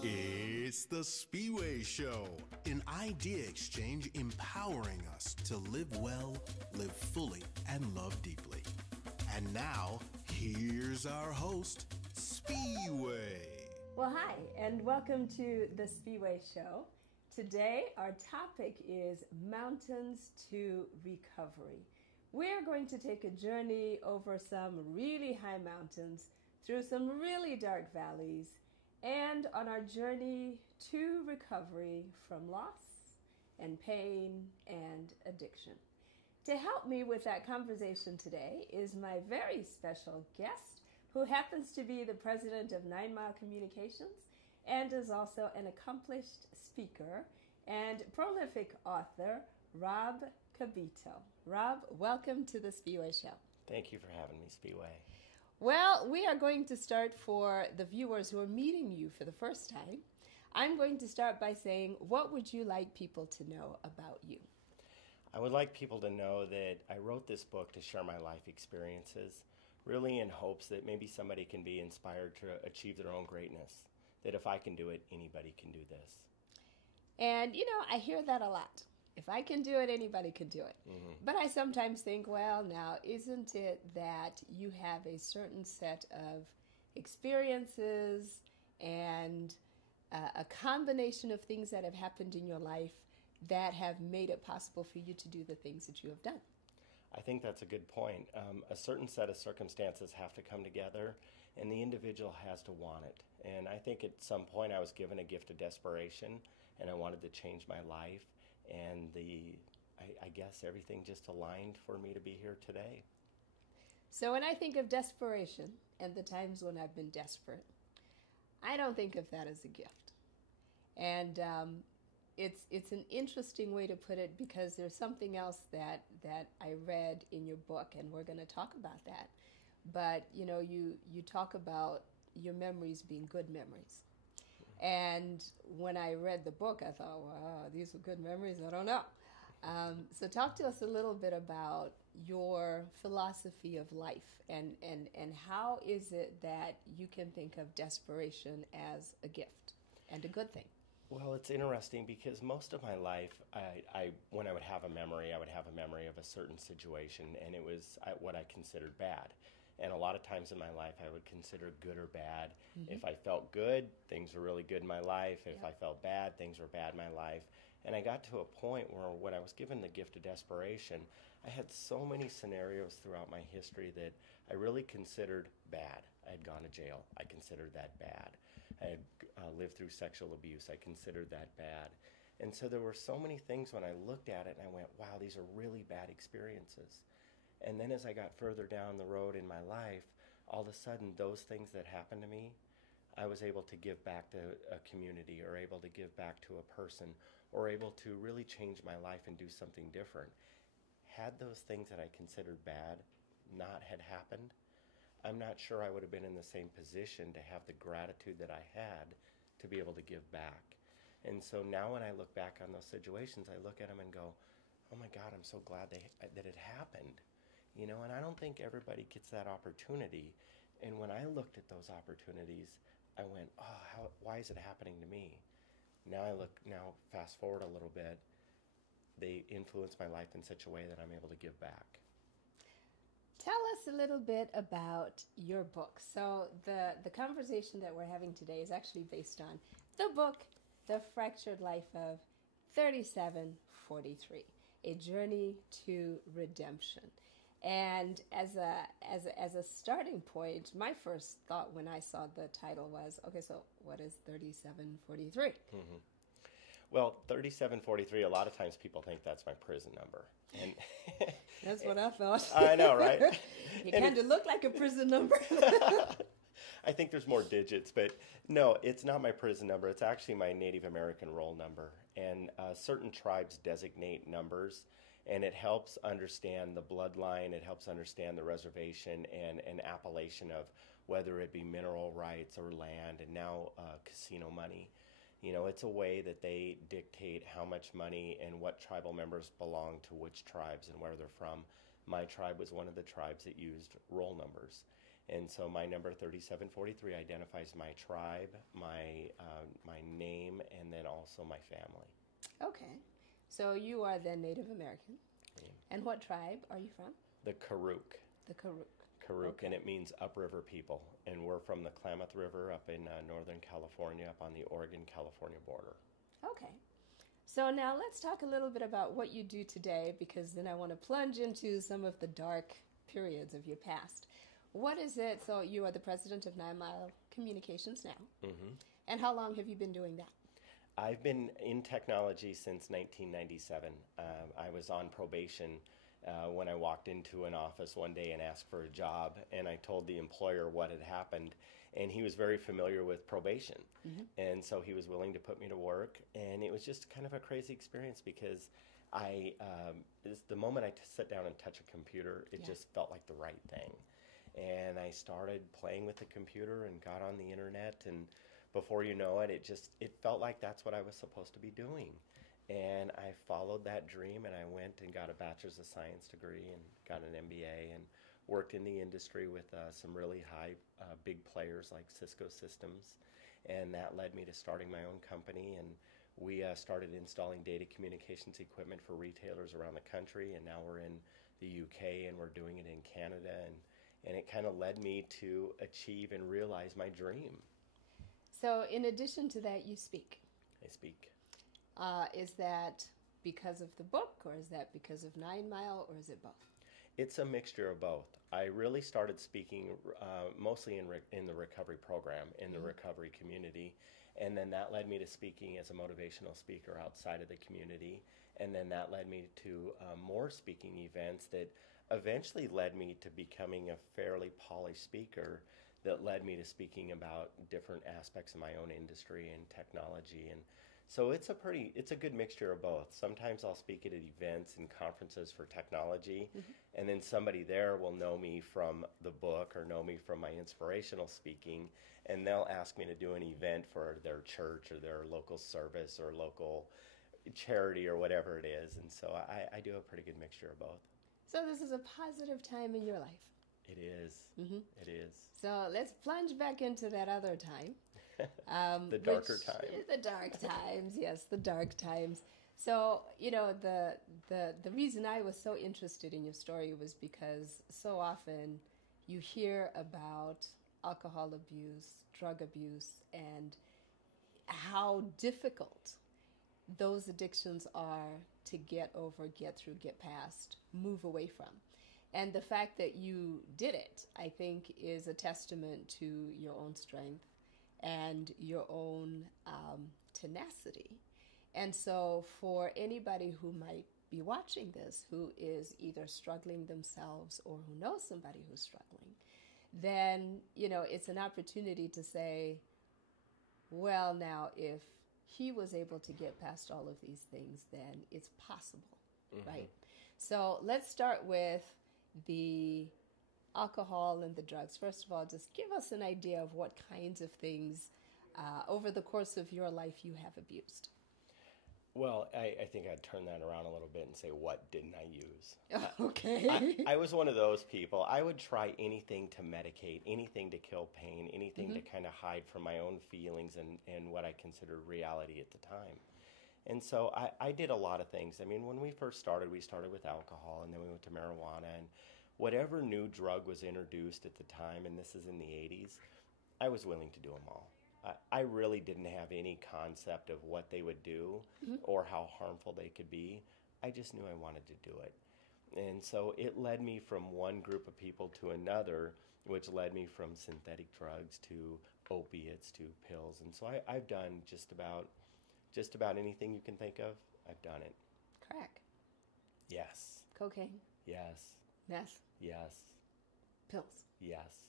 It's the Spiwe Show, an idea exchange empowering us to live well, live fully, and love deeply. And now, here's our host, Spiwe. Well, hi, and welcome to the Spiwe Show. Today, our topic is Mountains to Recovery. We're going to take a journey over some really high mountains, through some really dark valleys, and on our journey to recovery from loss and pain and addiction. To help me with that conversation today is my very special guest, who happens to be the president of 9 Mile Communications and is also an accomplished speaker and prolific author, Rob Cabitto. Rob, welcome to the Spiwe Show. Thank you for having me, Spiwe. Well, we are going to start for the viewers who are meeting you for the first time. I'm going to start by saying, what would you like people to know about you? I would like people to know that I wrote this book to share my life experiences, really in hopes that maybe somebody can be inspired to achieve their own greatness, that if I can do it, anybody can do this. And, I hear that a lot. If I can do it, anybody can do it. Mm-hmm. But I sometimes think, well, now, isn't it that you have a certain set of experiences and a combination of things that have happened in your life that have made it possible for you to do the things that you have done? I think that's a good point. A certain set of circumstances have to come together, and the individual has to want it. And I think at some point I was given a gift of desperation, and I wanted to change my life. And I guess everything just aligned for me to be here today. So when I think of desperation and the times when I've been desperate, I don't think of that as a gift. And it's an interesting way to put it, because there's something else that I read in your book, and we're going to talk about that. But, you talk about your memories being good memories. And when I read the book, I thought, wow, these are good memories. I don't know. So talk to us a little bit about your philosophy of life, and how is it that you can think of desperation as a gift and a good thing? Well, it's interesting because most of my life, when I would have a memory, I would have a memory of a certain situation, and it was what I considered bad. And a lot of times in my life, I would consider good or bad. Mm-hmm. If I felt good, things were really good in my life. If I felt bad, things were bad in my life. And I got to a point where when I was given the gift of desperation, I had so many scenarios throughout my history that I really considered bad. I had gone to jail. I considered that bad. I had lived through sexual abuse. I considered that bad. And so there were so many things when I looked at it and I went, wow, these are really bad experiences. And then as I got further down the road in my life, all of a sudden those things that happened to me, I was able to give back to a community, or able to give back to a person, or able to really change my life and do something different. Had those things that I considered bad not had happened, I'm not sure I would have been in the same position to have the gratitude that I had to be able to give back. And so now when I look back on those situations, I look at them and go, oh my God, I'm so glad that it happened. And I don't think everybody gets that opportunity. And when I looked at those opportunities, I went, oh, why is it happening to me? Now fast forward a little bit, they influence my life in such a way that I'm able to give back. Tell us a little bit about your book. So the conversation that we're having today is actually based on the book, The Fractured Life of 3743, A Journey to Redemption. And as a starting point, my first thought when I saw the title was, okay, so what is 3743? Mm-hmm. Well, 3743, a lot of times people think that's my prison number. And that's what I thought. I know, right? It kind of looked like a prison number. I think there's more digits, but no, it's not my prison number. It's actually my Native American roll number. And certain tribes designate numbers, and it helps understand the bloodline. It helps understand the reservation and appellation of whether it be mineral rights or land, and now casino money. It's a way that they dictate how much money and what tribal members belong to which tribes and where they're from. My tribe was one of the tribes that used roll numbers. And so my number 3743 identifies my tribe, my name, and then also my family. Okay. So you are then Native American. And what tribe are you from? The Karuk. The Karuk. Karuk, Okay. and it means upriver people. And we're from the Klamath River up in Northern California, up on the Oregon-California border. Okay. So now let's talk a little bit about what you do today, because then I want to plunge into some of the dark periods of your past. What is it? So you are the president of 9 Mile Communications now. Mm-hmm. And how long have you been doing that? I've been in technology since 1997. I was on probation when I walked into an office one day and asked for a job, and I told the employer what had happened, and he was very familiar with probation. Mm-hmm. And so he was willing to put me to work, and it was just kind of a crazy experience because the moment I sat down and touched a computer, it just felt like the right thing. And I started playing with the computer and got on the internet, and before you know it, it felt like that's what I was supposed to be doing. And I followed that dream, and I went and got a bachelor's of science degree and got an MBA and worked in the industry with some really high, big players like Cisco Systems. And that led me to starting my own company, and we started installing data communications equipment for retailers around the country, and now we're in the UK and we're doing it in Canada, and it kind of led me to achieve and realize my dream. So in addition to that, you speak. I speak. Is that because of the book, or is that because of 9 Mile, or is it both? It's a mixture of both. I really started speaking mostly in the recovery program, in the recovery community, and then that led me to speaking as a motivational speaker outside of the community, and then that led me to more speaking events that eventually led me to becoming a fairly polished speaker that led me to speaking about different aspects of my own industry and technology. And so it's a good mixture of both. Sometimes I'll speak at events and conferences for technology, and then somebody there will know me from the book or know me from my inspirational speaking, and they'll ask me to do an event for their church or their local service or local charity or whatever it is. And so I do a pretty good mixture of both. So this is a positive time in your life. It is. It is. So let's plunge back into that other time. The darker time. The dark times, yes, the dark times. So, you know, the reason I was so interested in your story was because so often you hear about alcohol abuse, drug abuse, and how difficult those addictions are to get over, get through, get past, move away from. And the fact that you did it, I think, is a testament to your own strength and your own tenacity. And so for anybody who might be watching this, who is either struggling themselves or who knows somebody who's struggling, then, you know, it's an opportunity to say, well, now, if he was able to get past all of these things, then it's possible, right? So let's start with the alcohol and the drugs. First of all, just give us an idea of what kinds of things over the course of your life you have abused. Well, I think I'd turn that around a little bit and say, what didn't I use? Okay. I was one of those people. I would try anything to medicate, anything to kill pain, anything to kind of hide from my own feelings and what I considered reality at the time. And so I did a lot of things. I mean, when we first started, we started with alcohol, and then we went to marijuana, and whatever new drug was introduced at the time, and this is in the 80s, I was willing to do them all. I really didn't have any concept of what they would do or how harmful they could be. I just knew I wanted to do it. And so it led me from one group of people to another, which led me from synthetic drugs to opiates to pills. And so I've done just about anything you can think of. I've done it. Crack. Yes. Cocaine. Yes. Meth. Yes. Pills. Yes.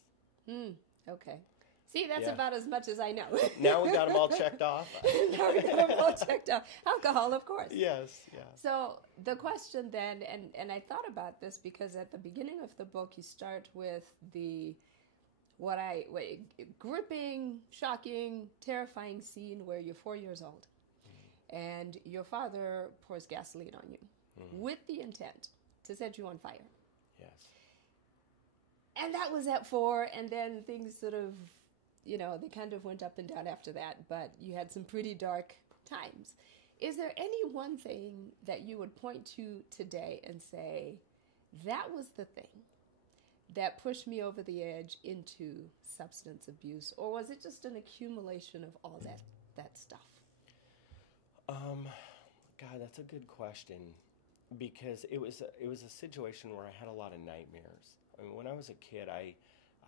Okay. See, that's about as much as I know. Now we got them all checked off. Now we got them all checked off. Alcohol, of course. Yes, yeah. So the question then, and I thought about this because at the beginning of the book, you start with the gripping, shocking, terrifying scene where you're 4 years old, and your father pours gasoline on you with the intent to set you on fire. Yes. And that was at 4, and then things sort of, they kind of went up and down after that, but you had some pretty dark times. Is there any one thing that you would point to today and say, that was the thing that pushed me over the edge into substance abuse? Or was it just an accumulation of all that stuff? God, that's a good question, because it was a situation where I had a lot of nightmares. I mean, when I was a kid, I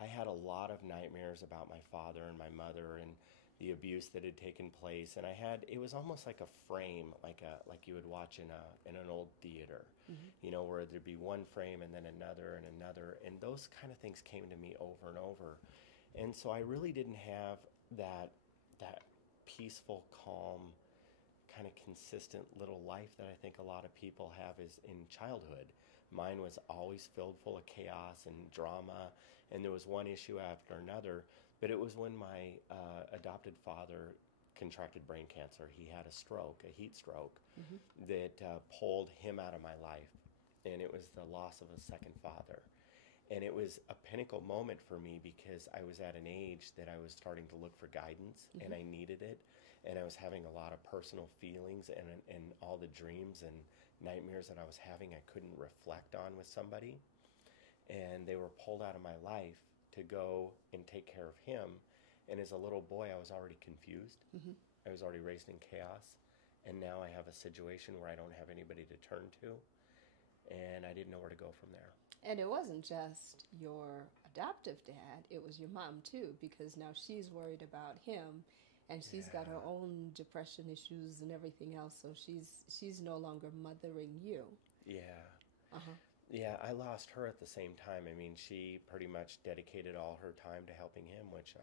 had a lot of nightmares about my father and my mother and the abuse that had taken place, and it was almost like a frame, like you would watch in an old theater, where there'd be one frame and then another and another, and those kind of things came to me over and over, and so I really didn't have that peaceful, calm, kind of consistent little life that I think a lot of people have is in childhood. Mine was always filled full of chaos and drama, and there was one issue after another. But it was when my adopted father contracted brain cancer. He had a stroke, a heat stroke, that pulled him out of my life. And it was the loss of a second father. And it was a pinnacle moment for me because I was at an age that I was starting to look for guidance, and I needed it. And I was having a lot of personal feelings, and all the dreams and nightmares that I was having I couldn't reflect on with somebody. And they were pulled out of my life to go and take care of him. And as a little boy, I was already confused. I was already raised in chaos. And now I have a situation where I don't have anybody to turn to. And I didn't know where to go from there. And it wasn't just your adoptive dad, it was your mom too, because now she's worried about him, and she's got her own depression issues and everything else, so she's no longer mothering you. Yeah, I lost her at the same time. I mean, she pretty much dedicated all her time to helping him, which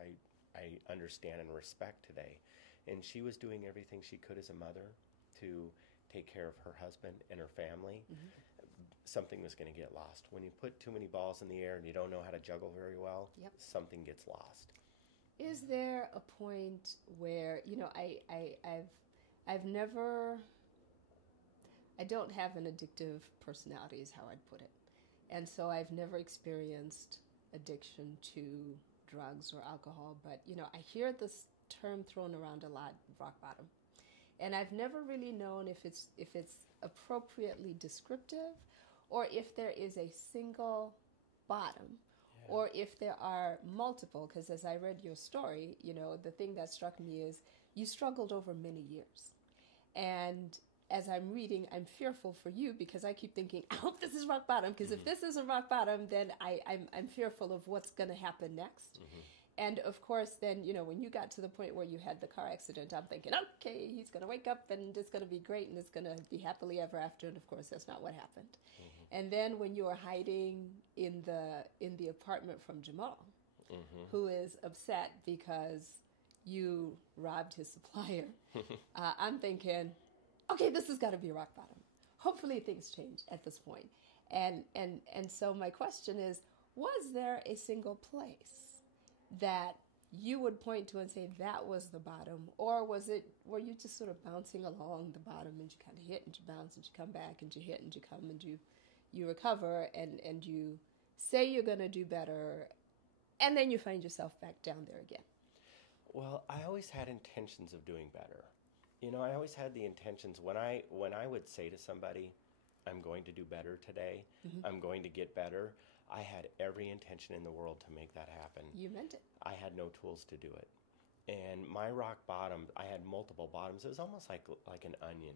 I understand and respect today. And she was doing everything she could as a mother to take care of her husband and her family. Something was going to get lost. When you put too many balls in the air and you don't know how to juggle very well, something gets lost. Is there a point where, I don't have an addictive personality is how I'd put it. And so I've never experienced addiction to drugs or alcohol, but, I hear this term thrown around a lot, rock bottom. And I've never really known if it's appropriately descriptive, or if there is a single bottom, or if there are multiple, because as I read your story, the thing that struck me is you struggled over many years. And as I'm reading, I'm fearful for you because I keep thinking, I hope this is rock bottom, because if this isn't rock bottom, then I'm fearful of what's going to happen next. And of course, then, when you got to the point where you had the car accident, I'm thinking, okay, he's going to wake up and it's going to be great and it's going to be happily ever after. And of course, that's not what happened. And then when you were hiding in the apartment from Jamal, who is upset because you robbed his supplier, I'm thinking, okay, this has got to be rock bottom. Hopefully things change at this point. And so my question is, was there a single place that you would point to and say that was the bottom, or were you just sort of bouncing along the bottom and you kind of hit and you bounce and you come back and you hit and you come and you recover and you say you're going to do better, and then you find yourself back down there again? Well, I always had intentions of doing better. I always had the intentions when I would say to somebody, I'm going to do better today, I'm going to get better, I had every intention in the world to make that happen. You meant it. I had no tools to do it. And my rock bottom, I had multiple bottoms. It was almost like an onion.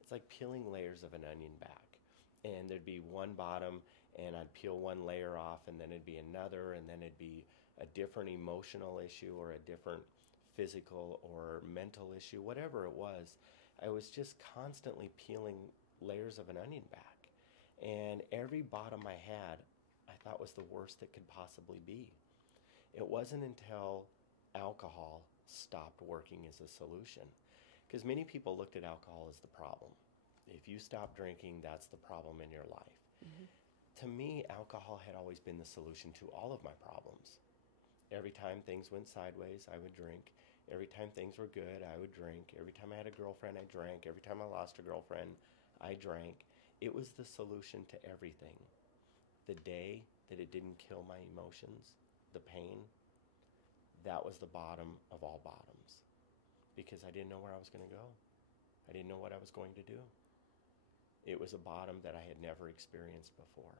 It's like peeling layers of an onion back. And there'd be one bottom, and I'd peel one layer off, and then it'd be another, and then it'd be a different emotional issue or a different physical or mental issue, whatever it was. I was just constantly peeling layers of an onion back. And every bottom I had, I thought was the worst that could possibly be. It wasn't until alcohol stopped working as a solution, because many people looked at alcohol as the problem. If you stop drinking, that's the problem in your life. To me, alcohol had always been the solution to all of my problems. Every time things went sideways, I would drink. Every time things were good, I would drink. Every time I had a girlfriend, I drank. Every time I lost a girlfriend, I drank. It was the solution to everything. The day that it didn't kill my emotions, the pain, that was the bottom of all bottoms. Because I didn't know where I was going to go. I didn't know what I was going to do. It was a bottom that I had never experienced before.